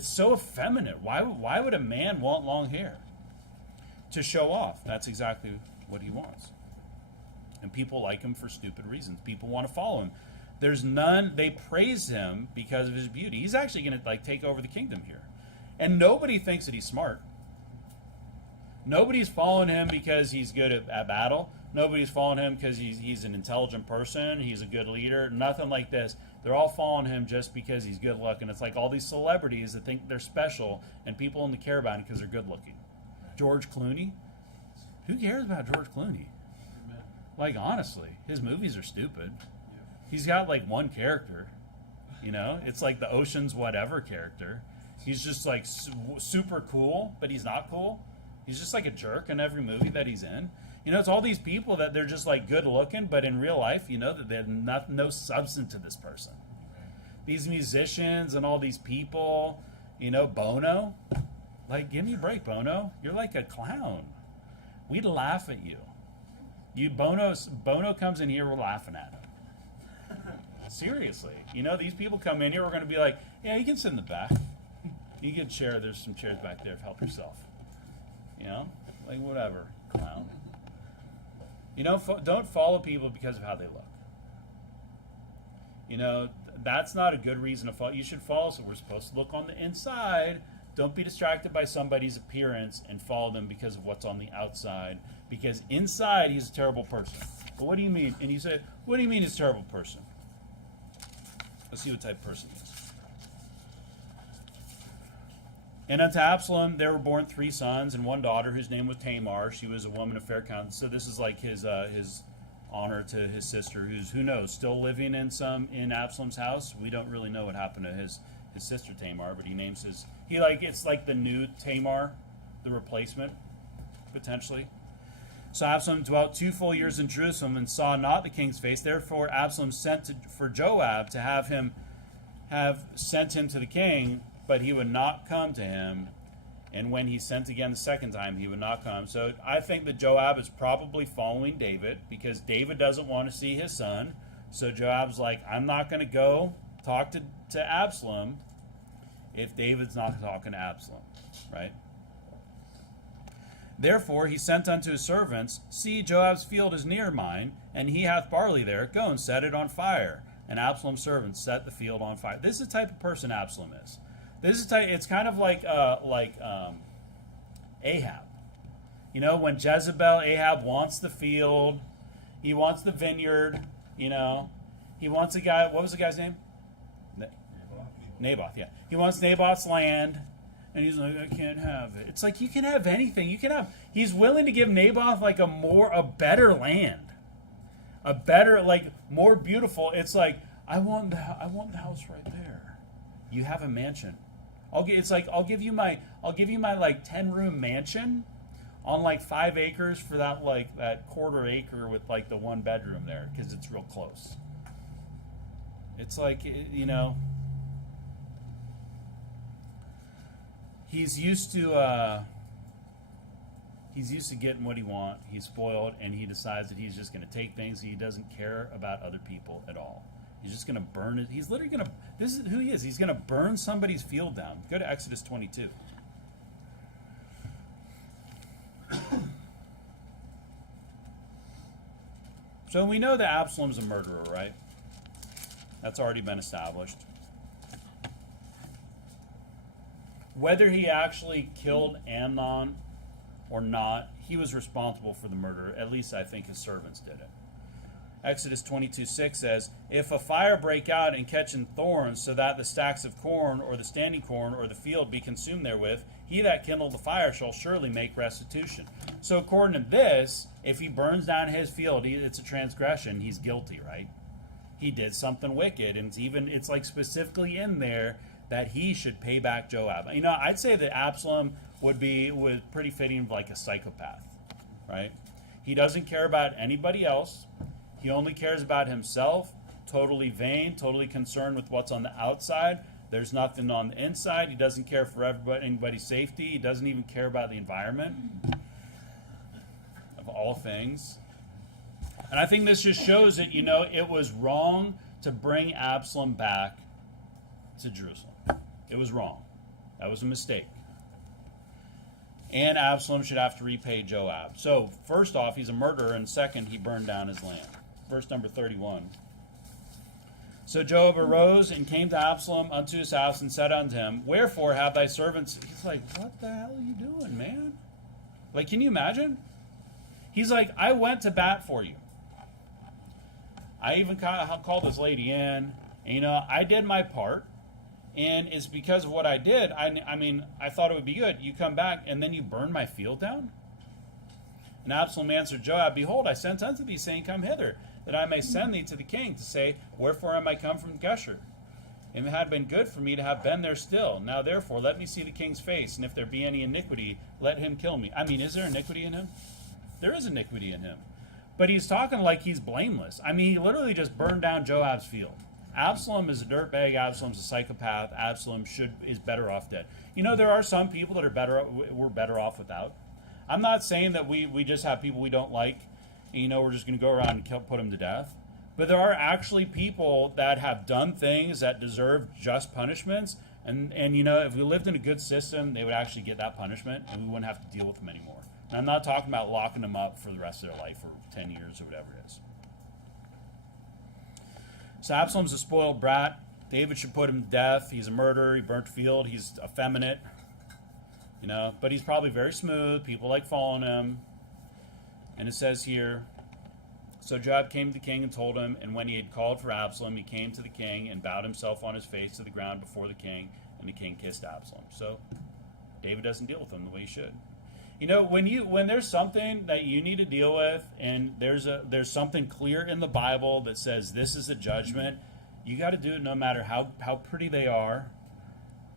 so effeminate. Why would a man want long hair? To show off. That's exactly what he wants. And people like him for stupid reasons. People want to follow him. There's none. They praise him because of his beauty. He's actually going to like take over the kingdom here. And nobody thinks that he's smart. Nobody's following him because he's good at battle. Nobody's following him because he's an intelligent person. He's a good leader. Nothing like this. They're all following him just because he's good looking. It's like all these celebrities that think they're special and people only care about him because they're good looking. George Clooney? Who cares about George Clooney? Like, honestly, his movies are stupid. He's got like one character, you know? It's like the Ocean's Whatever character. He's just like super cool, but he's not cool. He's just like a jerk in every movie that he's in. You know, it's all these people that they're just like good looking, but in real life, you know, that they have no substance to this person. These musicians and all these people, you know, Bono. Like, give me a break, Bono. You're like a clown. We'd laugh at you. Bono comes in here, we're laughing at him. Seriously. You know, these people come in here, we're going to be like, yeah, you can sit in the back. You can share, there's some chairs back there, help yourself. You know? Like, whatever, clown. You know, don't follow people because of how they look. You know, that's not a good reason to follow. You should follow, so we're supposed to look on the inside. Don't be distracted by somebody's appearance and follow them because of what's on the outside. Because inside, he's a terrible person. But what do you mean? And you say, what do you mean he's a terrible person? Let's see what type of person he is. And unto Absalom there were born 3 sons and 1 daughter, whose name was Tamar. She was a woman of fair countenance. So this is like his honor to his sister, who's, who knows, still living in Absalom's house. We don't really know what happened to his sister Tamar, but he names his, it's like the new Tamar, the replacement, potentially. So Absalom dwelt 2 full years in Jerusalem and saw not the king's face. Therefore Absalom sent for Joab to have sent him to the king, but he would not come to him. And when he sent again the second time, he would not come. So I think that Joab is probably following David because David doesn't want to see his son. So Joab's like, I'm not going to go talk to Absalom if David's not talking to Absalom, right? Therefore he sent unto his servants, See, Joab's field is near mine, and he hath barley there. Go and set it on fire. And Absalom's servants set the field on fire. This is the type of person Absalom is. It's kind of like Ahab. You know, when Ahab wants the field, he wants the vineyard, you know. He wants a guy, what was the guy's name? Naboth, yeah. He wants Naboth's land, and he's like, I can't have it. It's like, you can have anything. He's willing to give Naboth like a better land. A better, like, more beautiful. It's like, I want the house right there. You have a mansion. I'll give you my like 10-room mansion on like 5 acres for that quarter acre with like the 1 bedroom there because it's real close. It's like, you know, he's used to getting what he wants. He's spoiled, and he decides that he's just going to take things. He doesn't care about other people at all. He's just going to burn it. He's literally going to, this is who he is. He's going to burn somebody's field down. Go to Exodus 22. So we know that Absalom's a murderer, right? That's already been established. whether he actually killed Amnon or not, he was responsible for the murder. At least I think his servants did it. Exodus 22:6 says, if a fire break out and catch in thorns, so that the stacks of corn or the standing corn or the field be consumed therewith, he that kindled the fire shall surely make restitution. So according to this, if he burns down his field, it's a transgression. He's guilty, right? He did something wicked, and it's like specifically in there that he should pay back Joab. You know, I'd say that Absalom was pretty fitting of like a psychopath, right? He doesn't care about anybody else. He only cares about himself, totally vain, totally concerned with what's on the outside. There's nothing on the inside. He doesn't care for anybody's safety. He doesn't even care about the environment, of all things. And I think this just shows that, you know, it was wrong to bring Absalom back to Jerusalem. It was wrong. That was a mistake. And Absalom should have to repay Joab. So, first off, he's a murderer, and second, he burned down his land. Verse number 31. So Joab arose and came to Absalom unto his house and said unto him, wherefore have thy servants... He's like, what the hell are you doing, man? Like, can you imagine? He's like, I went to bat for you. I even called this lady in, and, you know, I did my part, and it's because of what I did. I mean, I thought it would be good. You come back, and then you burn my field down? And Absalom answered Joab, behold, I sent unto thee, saying, come hither, that I may send thee to the king, to say, wherefore am I come from Geshur? And it had been good for me to have been there still. Now therefore, let me see the king's face, and if there be any iniquity, let him kill me. I mean, is there iniquity in him? There is iniquity in him. But he's talking like he's blameless. I mean, he literally just burned down Joab's field. Absalom is a dirtbag. Absalom's a psychopath. Absalom is better off dead. You know, there are some people that we're better off without. I'm not saying that we just have people we don't like, and, you know, we're just going to go around and put them to death. But there are actually people that have done things that deserve just punishments. And you know, if we lived in a good system, they would actually get that punishment, and we wouldn't have to deal with them anymore. And I'm not talking about locking them up for the rest of their life, or 10 years, or whatever it is. So Absalom's a spoiled brat. David should put him to death. He's a murderer. He burnt field. He's effeminate. You know, but he's probably very smooth. People like following him. And it says here, so Joab came to the king and told him, and when he had called for Absalom, he came to the king and bowed himself on his face to the ground before the king, and the king kissed Absalom. So David doesn't deal with him the way he should. You know, when there's something that you need to deal with, and there's something clear in the Bible that says this is a judgment, you got to do it no matter how pretty they are,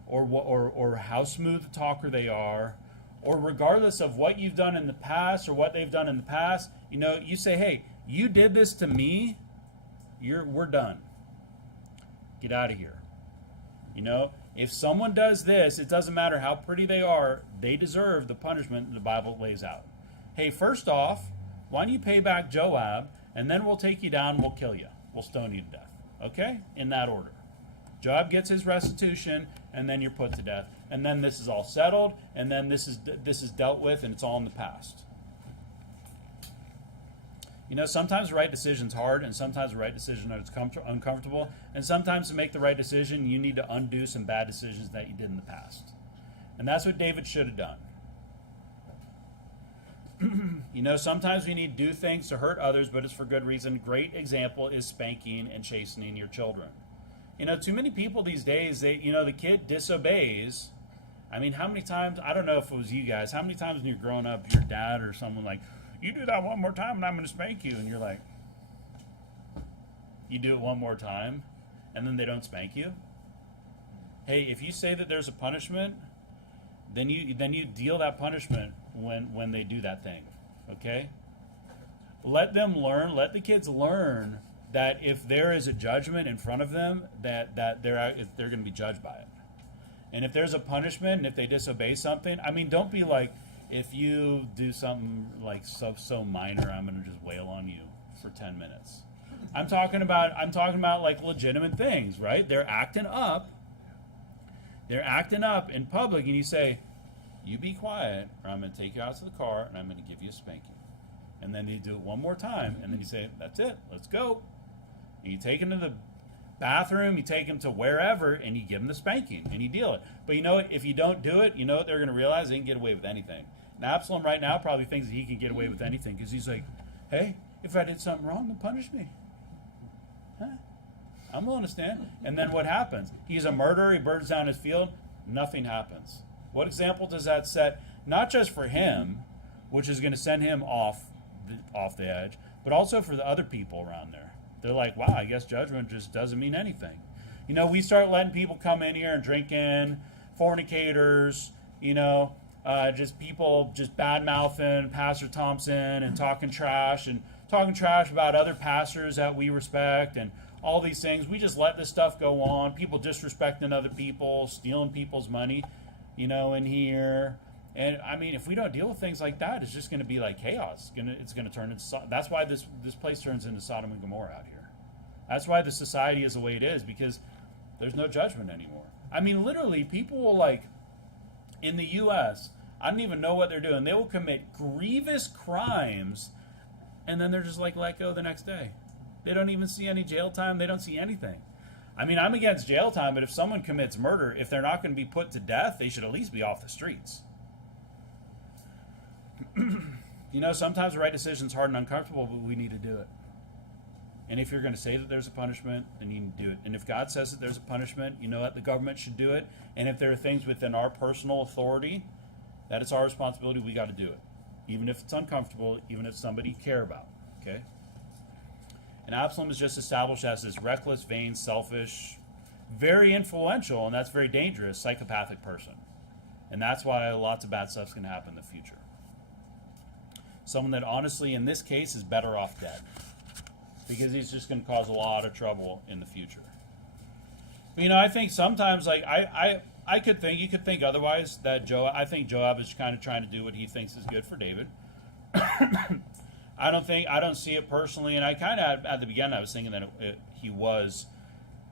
or how smooth a talker they are, or regardless of what you've done in the past or what they've done in the past. You know, you say, hey, you did this to me, we're done. Get out of here. You know, if someone does this, it doesn't matter how pretty they are, they deserve the punishment the Bible lays out. Hey, first off, why don't you pay back Joab, and then we'll take you down and we'll kill you. We'll stone you to death. Okay? In that order. Joab gets his restitution, and then you're put to death. And then this is all settled, and then this is dealt with, and it's all in the past. You know, sometimes the right decision's hard, and sometimes the right decision is uncomfortable, and sometimes to make the right decision, you need to undo some bad decisions that you did in the past. And that's what David should have done. You know, sometimes we need to do things to hurt others, but it's for good reason. Great example is spanking and chastening your children. You know, too many people these days, the kid disobeys. I mean, how many times, I don't know if it was you guys, how many times when you're growing up, your dad or someone like, you do that one more time and I'm going to spank you. And you're like, you do it one more time and then they don't spank you? Hey, if you say that there's a punishment, then you deal that punishment when they do that thing, okay? Let them learn, let the kids learn that if there is a judgment in front of them, that they're going to be judged by it. And if there's a punishment and if they disobey something, I mean, don't be like, if you do something like so minor, I'm going to just wail on you for 10 minutes. I'm talking about like legitimate things, right? They're acting up in public, and you say, you be quiet, or I'm going to take you out to the car, and I'm going to give you a spanking. And then you do it one more time, and then you say, that's it, let's go. And you take them to bathroom, you take him to wherever, and you give him the spanking, and you deal it. But you know what? If you don't do it, you know what they're going to realize? They can get away with anything. And Absalom right now probably thinks that he can get away with anything because he's like, hey, if I did something wrong, then punish me. Huh? I'm willing to stand. And then what happens? He's a murderer. He burns down his field. Nothing happens. What example does that set? Not just for him, which is going to send him off the edge, but also for the other people around there. They're like, wow, I guess judgment just doesn't mean anything. You know, we start letting people come in here and drink in, fornicators, you know, just people just bad-mouthing Pastor Thompson and talking trash about other pastors that we respect and all these things. We just let this stuff go on. People disrespecting other people, stealing people's money, you know, in here. And I mean, if we don't deal with things like that, it's just going to be like chaos. It's going to turn into. That's why this place turns into Sodom and Gomorrah out here. That's why the society is the way it is, because there's no judgment anymore. I mean, literally, people will, like, in the U.S., I don't even know what they're doing. They will commit grievous crimes, and then they're just like let go the next day. They don't even see any jail time. They don't see anything. I mean, I'm against jail time, but if someone commits murder, if they're not going to be put to death, they should at least be off the streets. You know, sometimes the right decision is hard and uncomfortable, but we need to do it. And if you're going to say that there's a punishment, then you need to do it. And if God says that there's a punishment, you know what? The government should do it. And if there are things within our personal authority, that it's our responsibility, we got to do it. Even if it's uncomfortable, even if it's somebody you care about. Okay? And Absalom is just established as this reckless, vain, selfish, very influential, and that's very dangerous, psychopathic person. And that's why lots of bad stuff's going to happen in the future. Someone that honestly, in this case, is better off dead. Because he's just going to cause a lot of trouble in the future. But, you know, I think sometimes, like, I could think, you could think otherwise, that I think Joab is kind of trying to do what he thinks is good for David. I don't see it personally, and I kind of, at the beginning, I was thinking that he was,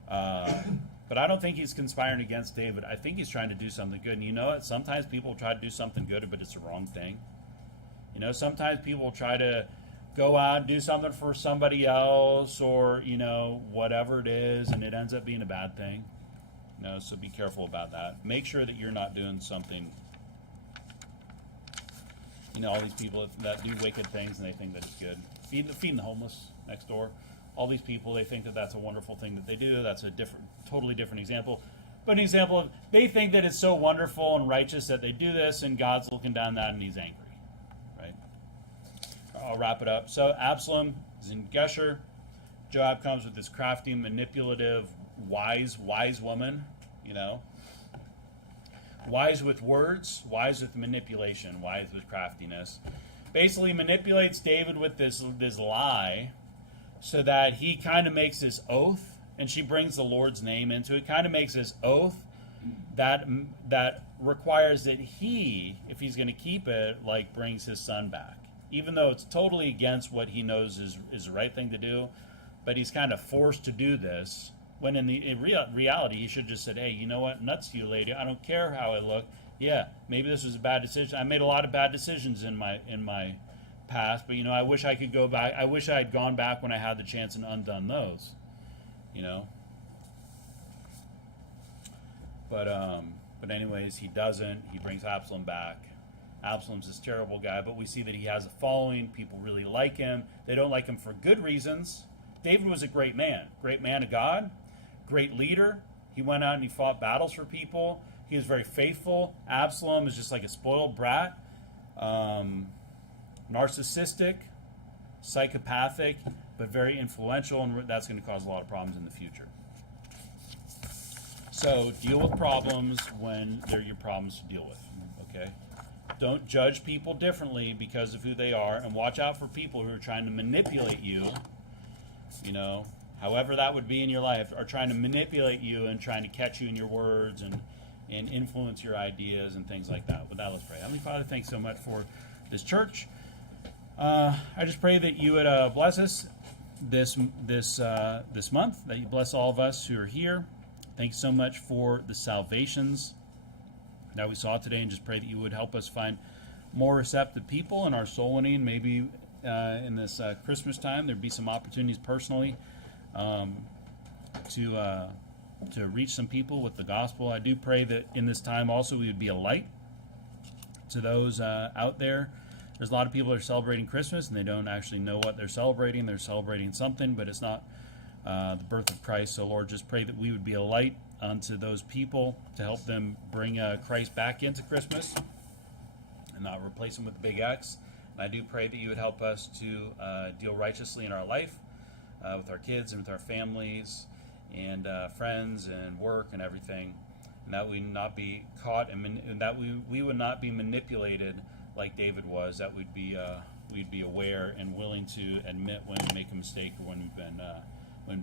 but I don't think he's conspiring against David. I think he's trying to do something good. And you know what? Sometimes people try to do something good, but it's the wrong thing. You know, sometimes people try to go out and do something for somebody else, or, you know, whatever it is, and it ends up being a bad thing. You know, so be careful about that. Make sure that you're not doing something. You know, all these people that do wicked things and they think that it's good. Feeding the homeless next door. All these people, they think that that's a wonderful thing that they do. That's a totally different example. But an example of, they think that it's so wonderful and righteous that they do this, and God's looking down that and he's angry. Right? I'll wrap it up. So Absalom is in Geshur. Joab comes with this crafty, manipulative, wise woman, you know. Wise with words, wise with manipulation, wise with craftiness. Basically manipulates David with this lie so that he kind of makes this oath, and she brings the Lord's name into it, kind of makes this oath that requires that he, if he's going to keep it, like brings his son back. Even though it's totally against what he knows is the right thing to do, but he's kind of forced to do this. When in reality, he should have just said, hey, you know what? Nuts to you, lady. I don't care how I look. Yeah, maybe this was a bad decision. I made a lot of bad decisions in my past, but, you know, I wish I could go back. I wish I had gone back when I had the chance and undone those, you know. But anyways, he doesn't. He brings Absalom back. Absalom's this terrible guy, but we see that he has a following. People really like him. They don't like him for good reasons. David was a great man of God. Great leader. He went out and he fought battles for people. He was very faithful. Absalom is just like a spoiled brat. Narcissistic, psychopathic, but very influential, and that's going to cause a lot of problems in the future. So deal with problems when they're your problems to deal with, okay? Don't judge people differently because of who they are, and watch out for people who are trying to manipulate you, you know, however that would be in your life, are trying to manipulate you and trying to catch you in your words and influence your ideas and things like that. With that, let's pray. Heavenly Father, thanks so much for this church. I just pray that you would bless us this month, that you bless all of us who are here. Thanks so much for the salvations that we saw today, and just pray that you would help us find more receptive people in our soul winning. Maybe in this Christmas time there'd be some opportunities personally to reach some people with the gospel. I do pray that in this time also we would be a light to those out there. There's a lot of people that are celebrating Christmas and they don't actually know what they're celebrating. They're celebrating something, but it's not the birth of Christ. So Lord, just pray that we would be a light unto those people to help them bring Christ back into Christmas and not replace him with the big X. And I do pray that you would help us to deal righteously in our life with our kids and with our families and friends and work and everything, and that we not be caught and that we would not be manipulated like David was. That we'd be aware and willing to admit when we make a mistake or when we've been